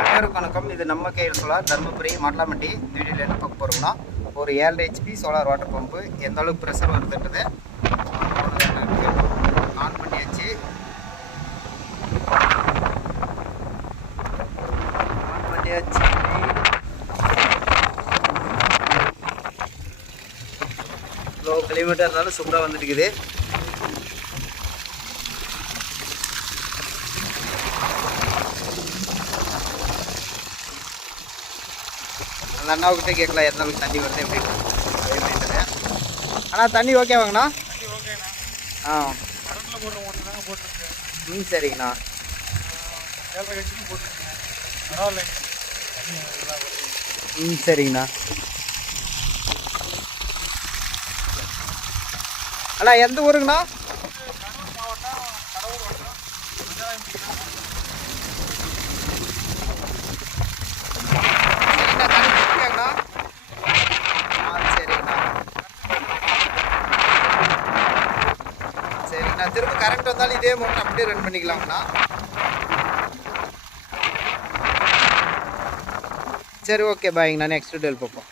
அனைவருக்கும் வணக்கம். இது நம்ம கையில் சோலார் தருமபுரி மாட்லாமட்டி. வீடியோவில் என்ன பார்க்க போகிறோம்னா, ஒரு 7 HP சோலார் வாட்டர் பம்பு எந்த அளவுக்கு ப்ரெஷர் வருதுன்றது ஆன் பண்ணியாச்சு. லோ கிலோமீட்டர் இருந்தாலும் சூப்பராக வந்துட்டுக்குது. அந்த அண்ணாவுக்கிட்டே கேட்கலாம் எந்த அளவுக்கு தண்ணி வருது எப்படின்றது. ஆனால் தண்ணி ஓகேவாங்கண்ணா? ஆ சரிங்கண்ணா. சரிங்கண்ணா. அண்ணா எந்த ஊருங்கண்ணா? சரிங்கண்ணா. திரும்ப கரண்ட் வந்தாலும் இதே மோட்டர் அப்படியே ரன் பண்ணிக்கலாங்கண்ணா. சரி, ஓகே, பாய்ங்கண்ணா. நெக்ஸ்ட் டீட்டெயில் பார்ப்போம்.